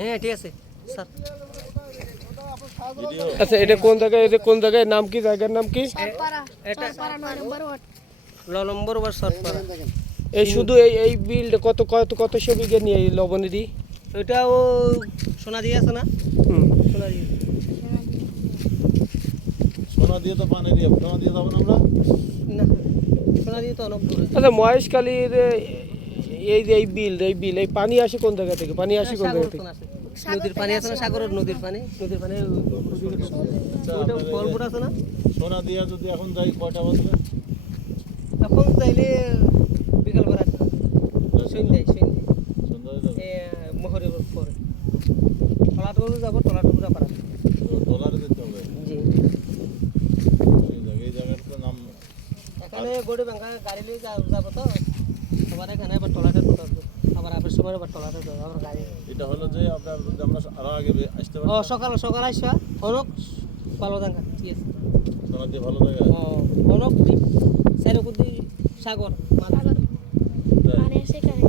হ্যাঁ ঠিক আছে স্যার। আচ্ছা এটা কোন জায়গায় নাম কি জায়গার নাম কি? এটা 9 নম্বর ওয়ার্ড সরপাড়া। এই শুধু এই বিল কত বিঘে নিয়ে এই লবণেরই? ওইটাও সোনা দিয়ে আছে না? হুম। সোনা দিয়ে সোনা দিয়ে তো পানি দিয়ে সোনা দিয়ে যাবো না আমরা। না, সোনা দিয়ে তো অনেক দূরে। আচ্ছা মহেশখালীর এই বিল এই পানি আসে কোন জায়গা থেকে? পানি আসে কোন জায়গা থেকে? নদীর পানি আছে না, সাগরের নদীর পানি ওইটা ফলপুর আছে না? সোনা দিয়ে যদি এখন যাই কয়টা বাজবে? এখন চাইলে বিকালবেলা সন্ধ্যায় সন্ধ্যা হয়ে যাবে। মোহরের পরে টলাটুকু যাবো, টলাটুকুরা পারা। ডলারে যেতে হবে। জি, এই জায়গার তো নাম এখানে গড়ে ভাঙা গাড়ি নিয়ে যাবো তো আবার এখানে আবার টলাটা ঢুকাবো, আবার আবার সময় আবার টলাটা ঢুকাবো, আবার গাড়ি। এটা হলো যে আপনার যদি আমরা আরো আগে আসতে ও পারি। সকাল সকাল আসবা অনেক ভালো দেখা, ঠিক আছে। সোনা দিয়ে ভালো জায়গা। অনেক চারিকুদি সাগর মাছ। তাই?